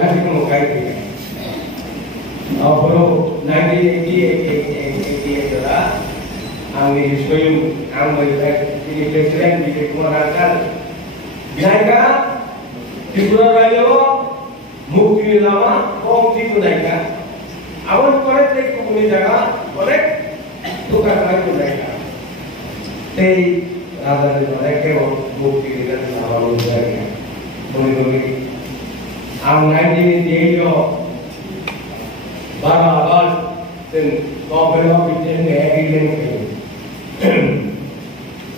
ngasih kamu kaya. Baru 1988 adalah angin soyun angin ini presiden dikeluarkan. Biarkan di Pulau Rayo mukti lama mukti tunaikan. Awal korek tek kumuni jaga korek tukar lagi tunaikan. Tei ada di korek ke mukti dengan awal tunaikan. Muli ang 1988 yo barabar dan kopelo bitin ngegilin ke.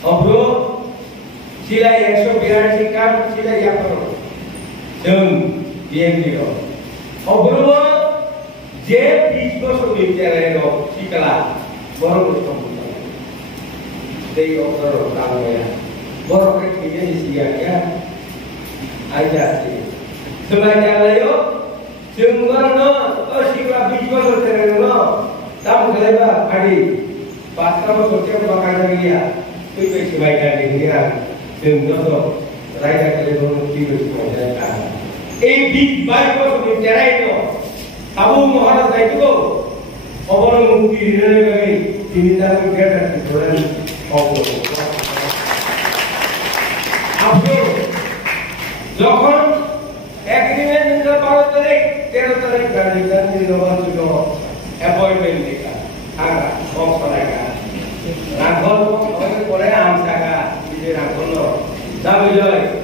Obro sila yang biar sikap sila yang perlu. Dan yang dia. Obro je bispo bicara lo sikala baru bertemu. Dari obro tahu ya. Baru kerja di siaga aja sih. Sebagai layo jenggono sikala bispo bicara lo tamu keleba adi. Pasal sosial bakal dia. Itu sebagai dia. Jenggono raja keleba tidur semuanya. Big bike ko bicara itu. Tahu mohon saya itu. Orang mungkin ini ini dalam kerja orang orang. Abdul, jokon agreement itu baru tarik dari di luar itu appointment kita. Agak kos mereka. Rakol orang Korea amsaka di rakol lo. Tapi joy.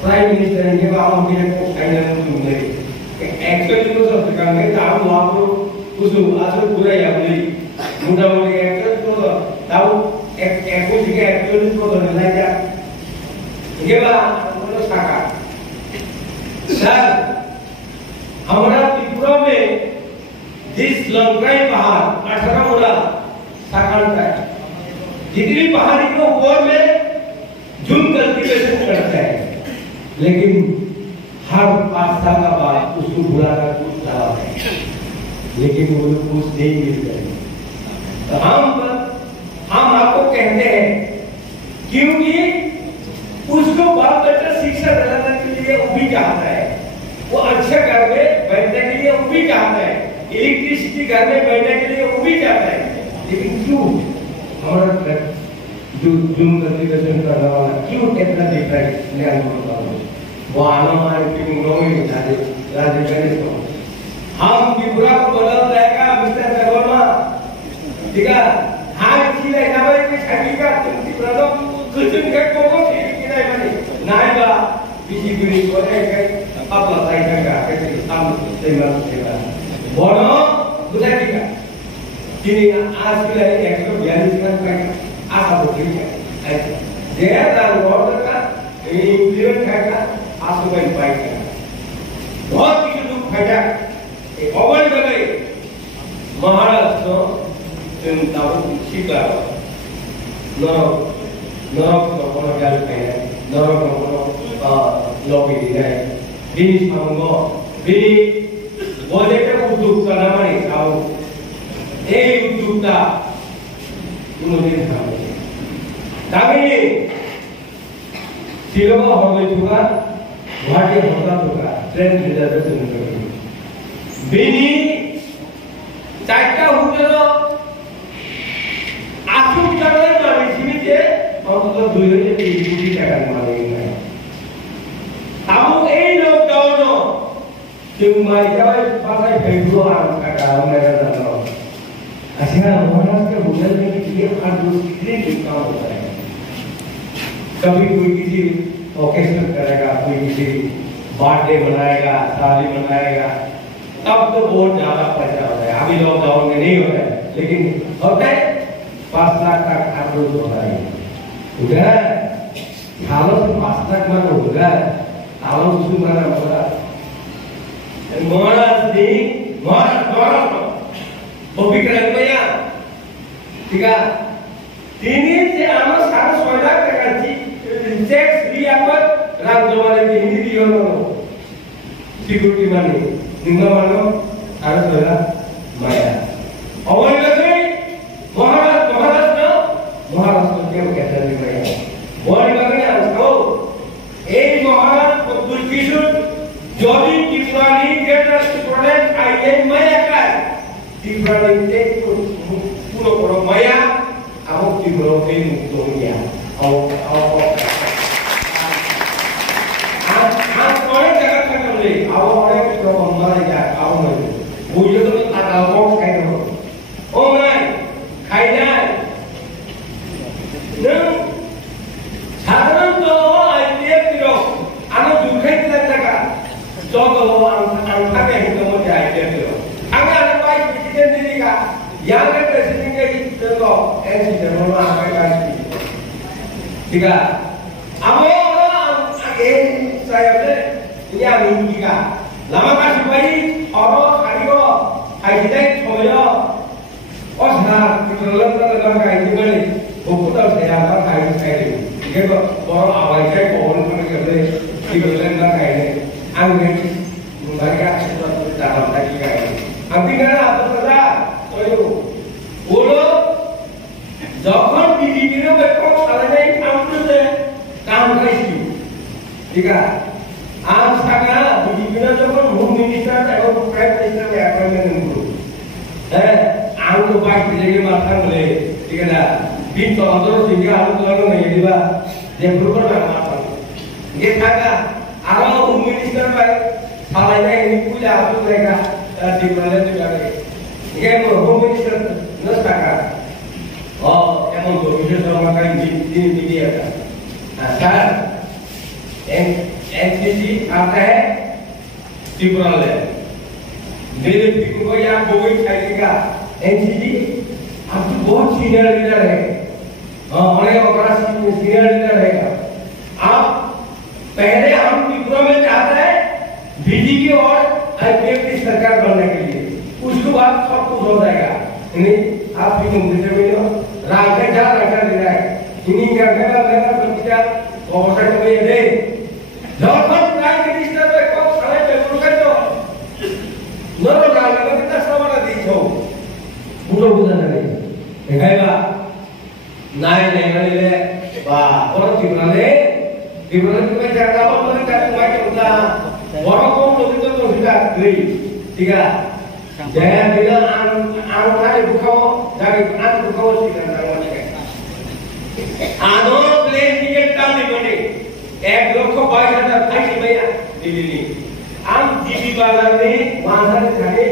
Prime Minister ini bawa dia kayaknya mungkin actually itu sekarang kita tahu aku usul asal pura ya beli mudah-mudahan actually itu tahu aku juga actually itu belajar gimana menurut kakak sir हमारा त्रिपुरा में जिस लंकाई पहाड़ 18 मुड़ा साखर का जितनी पहाड़ी को ऊपर में जूम कल्टीवेशन करता है लेकिन हर 5 साल का बाद उसको बुला कर कुछ डाला है लेकिन वो लोग कुछ नहीं मिल रहे तो हम आपको कहते हैं क्योंकि उसको बाप बेटा शिक्षा दिलाने के लिए वो भी चाहता है वो अच्छा घर में बैठने के लिए वो भी चाहता है इलेक्ट्रिसिटी घर में बैठने के लिए वो भी चाहता है लेकिन क्यों हमारा जो जूम कल्टीवेशन करने वाला क्यों इतना डिफरेंट ज्ञान होता है वो आना हमारे टिंगोंग राजस्थानी को हम त्रिपुरा को बदल जाएगा मिस्टर वर्मा ठीक है हाँ चीज़ है ना भाई कुछ हकीकत त्रिपुरा तो कुछ इनका कोको नहीं बनी नायबा किसी को नहीं बोले कि अब बताइए क्या कैसे हम सेवा सेवा बोलो बुझाएगा कि आज के लिए 142 का आशा होती है ऐसा जेरा रोड का इंप्लीमेंट करना आशा में पाएगा बहुत किसी लोग फायदा एक और जगह महाराष्ट्र चिंता शिका नरक नरक क्या है नरक लॉबी है बिनी सांगो बिनी बोले के उद्योग करना पड़े आओ ये उद्योग का उन्होंने कहा ताकि सिलोगा हो गई चुका वाटे होता चुका ट्रेन रिजर्वेशन करेंगे बिनी चाइटा होते तो आसुक करने वाली चीज़ है और तो दूसरे के इशूज़ी करने वाले हैं ताऊ एक लोग दोनों चुम्माई जब पासाई फेंकलो आम का काम मेरा जानो अच्छा हमारा के होटल में ये हर दूसरे काम होता है कभी कोई किसी ओकेजन करेगा कोई किसी बर्थडे मनाएगा शादी मनाएगा तब तो बहुत ज्यादा पैसा होता है अभी लॉकडाउन में नहीं होता है लेकिन होता है 5 लाख तक अप्रोच होता है उधर हालत 5 लाख में होगा हालत उसमें मना होगा महाराज नहीं महाराज वो भी करेंगे भैया ठीक है तीन से आमस सारा सोचा करेगा जी सेक्स भी आपन रात जमाने में हिंदी दियो नो सिक्योरिटी माने निंगा मानो आरे सोचा माया और लगे महाराज ना महाराज को क्या कहते हैं भैया बोल लगे उसको एक महाराज को दुर्किशोर जोड़ी की Tibrani greater student ayen maya kan. Tibrani te pulo maya aku tibro te muktonya. Orang jangan kata boleh. Orang pulo maya ya awak ni. Bujuk tu ada orang kaya tu. Orang kaya. Neng saharan tu idea tu. Anu dukai tu jaga. Jodoh angka yang kita mau idea tu. Angka ada baik presiden diri ka. Yang ke presiden ke itu tu. Presiden mana angka kasih. Tiga. Amo orang agen saya ni. Ini yang tiga. Lama kasih bayi orang hari ko idea koyo. Oh sekarang kita lepas kaji beri. Buku tahu saya apa kaji saya ni. Kita orang awal saya orang mana kerja di belakang kaji. Angin mereka sesuatu dalam kaji kaji. Nanti kan apa saja. Koyo. Ulu. Jangan dibina berkong salahnya ambil deh. Kamu kaji. Tiga. Am sekarang dibina jangan home minister atau prime minister yang akan menunggu. Aku baik jadi makan boleh, tiga dah. Bintang atau tiga aku kalau ni jadi bah, dia berubah dah makan. Dia kata, orang minister baik, salahnya ini punya aku mereka di mana tu lagi. Dia home minister naskah. Oh, yang home minister sama kan di media kan. Sekarang, NCC apa है? Tribunal है. मेरे पिता को यहाँ कोई चाहिएगा. NCC आप तो बहुत सीनियर लीडर है, हमारे ऑपरेशन में सीनियर लीडर है। आप पहले हम त्रिपुरा में चाहते हैं बीजेपी और आईपीएफ की सरकार बनने के लिए, उसके बाद सब कुछ हो जाएगा। नहीं आप भी मुझे भी हो राज्य जा रखा दे रहा है, इन्हीं करने का लेना तो क्या ऑपरेशन में दे जब प्राइम मिनिस्टर पे कौन सारे पेपर कर दो नरो डालने का कितना सवाल दीछो bukan lagi. Kaya naik le, bah orang tribunal itu macam apa orang cakap macam kita orang kau tu kita beri tiga. Jangan bila anu hari buka, jadi anu buka kita nak macam. Anu plane tiket tak dibeli. 1,22,000 पैसे भैया दिल्ली में. हम GB बाजार में वहाँ से खड़े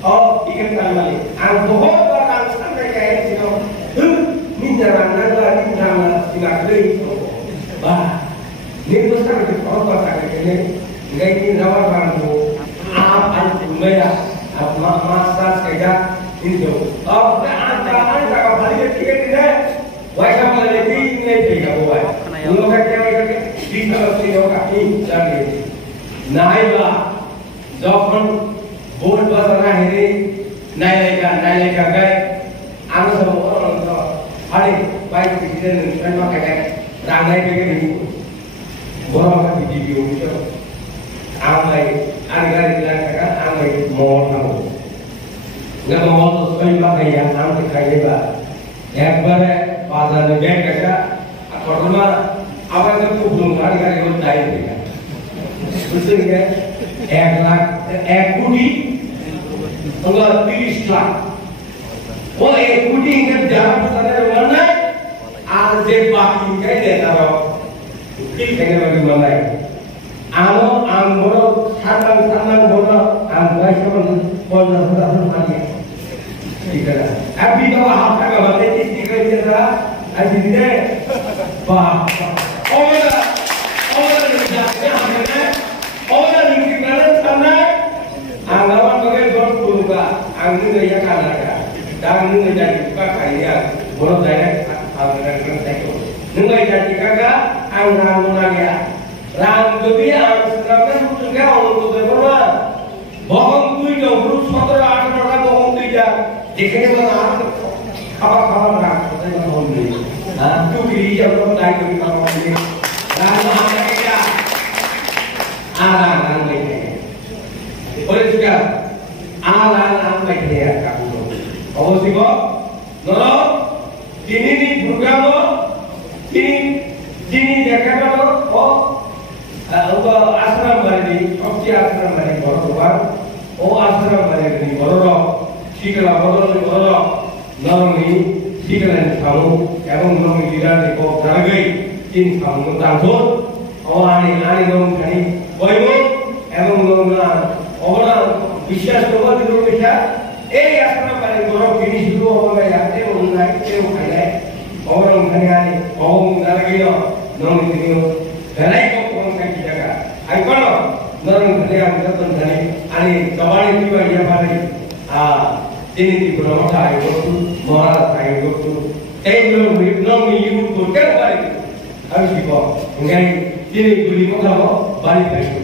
और टिकट करने वाले. हम बहुत बार काम करने गए जिसको निजाराना Singapore bah ni tu sekarang kita orang pakai ini ngai ni rawat bantu apa dunia apa masa kerja itu oh anda kalau balik tiket ini wajib balik ini tiga buat lu kerja di kalau sih orang ini lagi naik lah jauh board bazar ini naik lagi gay anu semua orang tu hari baik presiden dan makanya ramai begini borong kan di video itu ramai agar kan ramai mau kamu nggak mau tuh sekali pakai yang ramai kayak bah yang pada negara kita korma apa itu belum agar itu tahu tidak betul kan 1 lakh 1 कोटी enggak 30 lakh वो 1 कोटी इंगे जान पता mana आज जे बाकी के देता रहो किल कने बगी मलाई आनो आमरो सामान बोलो आम गाइस को बोलना होता है मानिए ठीक है अभी तो आप का बातें किसी के जैसा आज दिन वाह और जाते हमने और निकल बैलेंस करना anggapan pakai bor puluh angin gaya kalaga dan angin jadi buka kaya boleh saya anggaran kereta nungai jadi kakak anggaran munagya ram jadi anggaran juga untuk berapa bohong tu itu grup 17-18 orang bohong tu ya dikene mana apa ram saya bohong ni tu kiri yang belum naik ke bawah ini dan mana kita anggaran ini boleh juga alam baik dia kamu. Awak sih kok, nolo, ini program lo, ini jaga lo, oh, asram balik, si asram mari boroban o asram mari ni bororo sikala bororo nami sikala samu ebong nami dilani ko dragai tin samu tanton awani ani nom kani boymo ebong nomna obona বিশ্বাস করবা দিলো বেটা এই আসনা পারে গরম জিনিস গুলো হবে যাতে অনলাইন কেউ খাইলে গরম খানে আনি গরম লাগিল নরম দিও বেলাই কোন খাই জায়গা আই কোন নরম খানে আমি যতন জানি আনি জবানি দিবা ইয়া পারে তিনি কি প্রমতা আই করতু মহারাজ আই করতু এই গুলো নম ইউ করতে পারে আমি কি কো গাই তিনি গুলি কথা বাড়ি পাইছো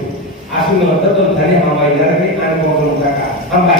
আসুন যতন জানি আমার জানি আর কোন টাকা আমরা